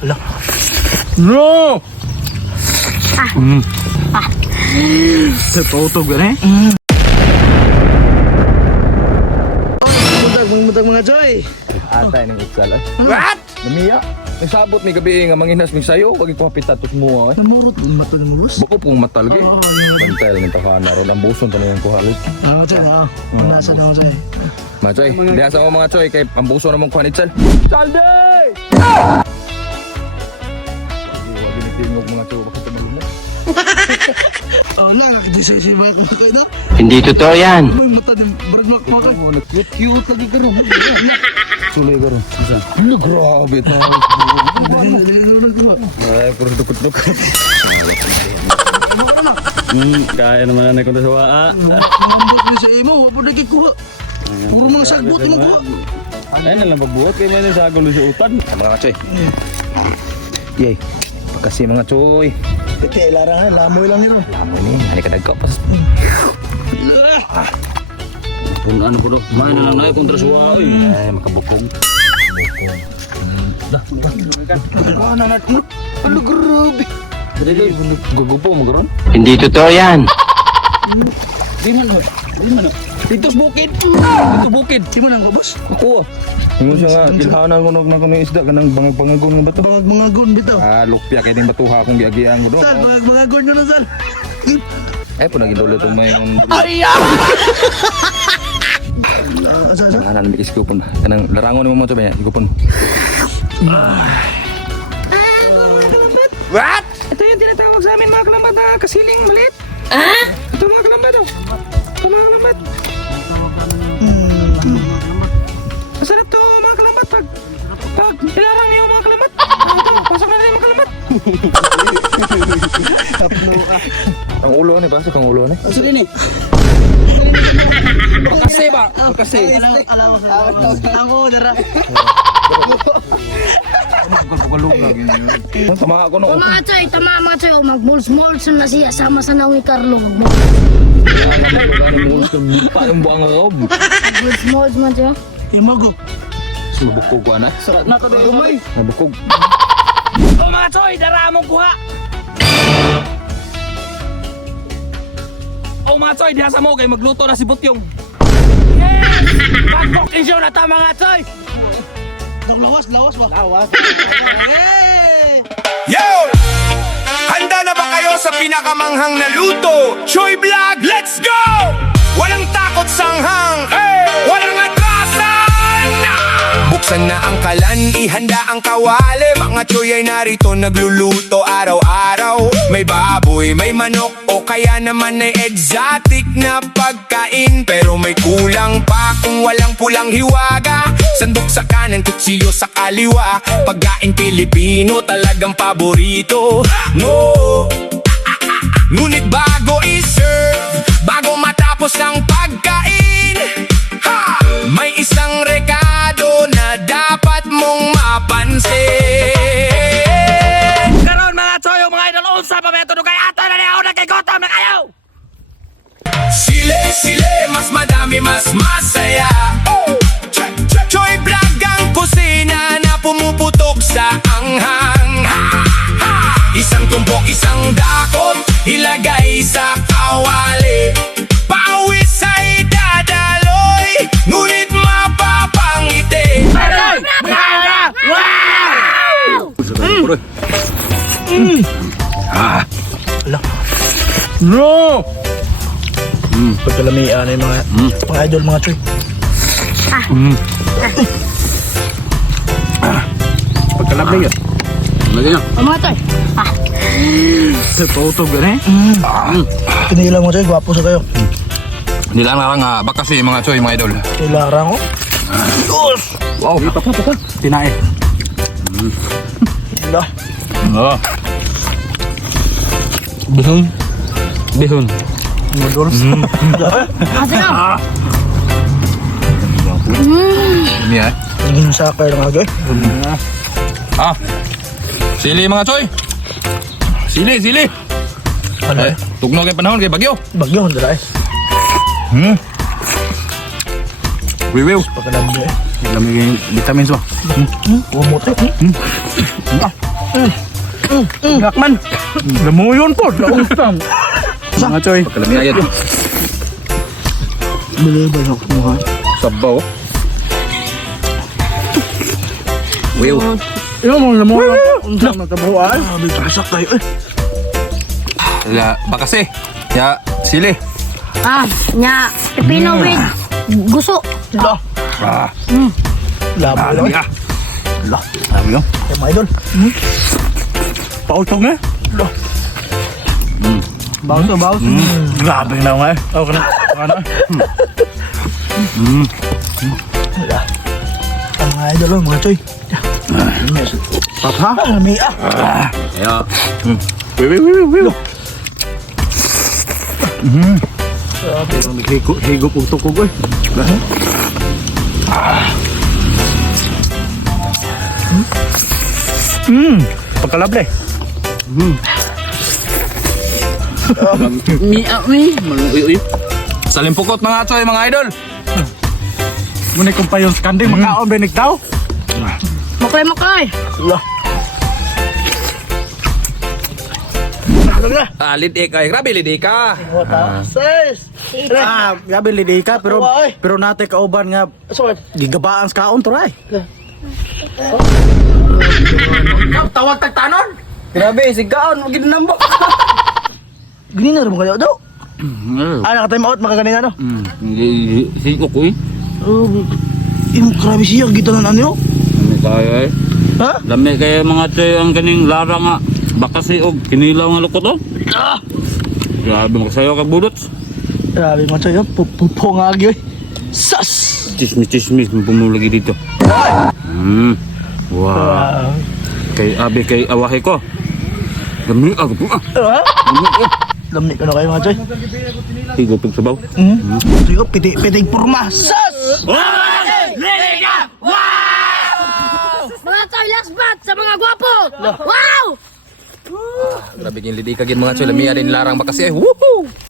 Ala. No! Tutog gani? Mutag mga Choy. Atay ng utsal. What? Namiya. Nagsabot ni gabi nga manginas mig sayo, wag ipapita tus mo. Namurot mata ng mulus. Bako pong matalgi. Bantel ng takana ron ang buson pa niyan ko halit. Ah, Choy, nasa na Choy. Mga Choy, diha sa mga Choy kay ang buson namong kuan itsal. Salde! Wag ginitingog mga Choy bakit malumot. Oh, nakakadisay-say ba kung kayo na? Hindi totoo yan. May mata ng bragmak mo to. Oh, cute lagi garo. Suloy garo. Isa. Grabe na. Ay, puro dukot-dukot. Kaya naman na ko sa waa. Mambot ni sa imo, wapod na kikuha. Puro mga sagbot mo kuha. Ay nalang magbuhat kay may sa gulo sa utan. Mga Choy. Yay. Pagkasi mga Choy. Kaya larangan, lamoy lang nito. Amo ni, ani kadagko pas. Kung ano po do, main na lang na kontra sa waa oy. Ay makabukong. Ano na ito? Ano grabe? Dili gugupo mo garon. Hindi totoo yan. Di man ho. Dito sa bukid. Dito bukid. Di mo nang boss? Ako. Ingon siya nga, ilhanan ko na kuno isda kanang bangag-bangagong ng bato. Mga gun bitaw. Ah, lupya kay din batuha akong giagian ko do. Sal, mga gun nyo na sal. Eh po naging dole tong may Asa? anan mi iskupon. Kanang larangon ni mo to ba? Igupon. What? Ito yung tinatawag sa amin mga kalambat na kasiling maliit. Ito mga kalambat oh. Ito mga kalambat. Masarap to mga kalambat pag ilarang niyo mga kalambat. Ito, pasok na rin mga kalambat. Ang ulo ni ba? Sa kang ulo ni? Asa din eh? Kasi ba? Kasi. Ako, dara. Pagkalog lagi niyo. Tama ako no. Mga Choy, tama mga Choy, mag-mulls-mulls na siya sama sa naong ni Carlo. Paano buang ako? Mulls-mulls man siya. Imago. Nabukog ko na. Sarat na tabi gamay. Nabukog. O mga Choy, dara mong kuha. O mga Choy, diha sa mo kay magluto na si Butyong. Yes! Pag-cooking show na ta mga Choy. Lawas ba? Lawas. Hey! Yo! Handa na ba kayo sa pinakamanghang na luto? Choy Vlog, let's go! Walang takot sanghang, walang atrasan! Buksan na ang kalan, ihanda ang kawali. Mga Choy ay narito nagluluto araw-araw. May baboy, may manok, o kaya naman ay exotic na pagkain. Pero may kulang pa kung walang pulang hiwaga. Sandok sa kanan, kutsiyo sa kaliwa. Pagkain Pilipino talagang paborito. No! Ngunit bago i-serve, bago matapos ang pagkain, may isang rekado na dapat mong mapansin. Karon mga Choy, mga idol, unsa pa metodo kay ato na niya una kay gutom na kayo. Sile, mas madami, mas masaya. Choy Vlog ang kusina na pumuputok sa anghang. Isang tumpok, isang dakot, ilagay sa kawali. Pawis ay dadaloy, ngunit mapapangiti. No! Pagkalamian ay mga idol mga Choy. Pagkalabay yun. Lagi na. O mga Choy, Tutog gani? Pinilang mo Choy, gwapo sa kayo. Nilang nga baka si mga Choy mga idol. Ilarang ko. Wow, paka. Tinae. Ila. Oh. Bihon. Noodles. asa na? Ini ya. Naging sakay lang agay. Ah. Sili mga Choy. Sili. Ano eh? Tugno kay panahon kay bagyo. Bagyo, dala eh. Review. Pagkalami eh. Lamig vitamins ba? Umot eh. Gakman. Lamuyon po. Lausam. Mga choy. Kalami ayat. Beliban ako mo ha. Sabaw. Wiw. Yung mga lamuyon. Unsang natabuan. Grabe kasak kayo eh. La, bakase. Ya, sili. Nya, pipino with guso. Lah. Labo Dami lang. ah. Lah, dami yun. Ay, mga idol. Pautong eh. Bawas to, bawas. Grabe na nga eh. Okay na. Ano eh. Ang mga idol, mga choy. Papa, lami ah. Ya. Wiw. Higop ang tukog eh. Pagkalable. Salimpukot mga choy, mga idol. Muna kong pa yung skanding. Makaon ba nagtaw? Makay. Lidik ay, grabe lidik ka. Sis! Gabi liday ka pero Oy. pero nate kauban nga Sorry. gigabaan sa kaon to ray. Tawag tagtanon! Grabe, sigaon, ginambok. Ganina rin mo kayo daw. Nakatime out, makaganina no? Siko ko eh. Grabe siya, gita na ano. Lami kaya eh. Ha? Lami kaya mga choy ang kaning larang nga. Baka si og kinilaw nga lukot oh. Grabe makasayo kag budot. Grabe mga choy, pupo nga agyo eh. Sas! Chismis pumulagi dito. Wow. Kay abi kay awahe ko. Lami ako po ah. Lamig ka na kayo mga choy. Higupig sabaw. Sige, pitig purma. Sas! Mga toy, last bat sa mga gwapo. Wow! Grabe yung lidik ka gin mga choy, lami din larang bakase. Woohoo!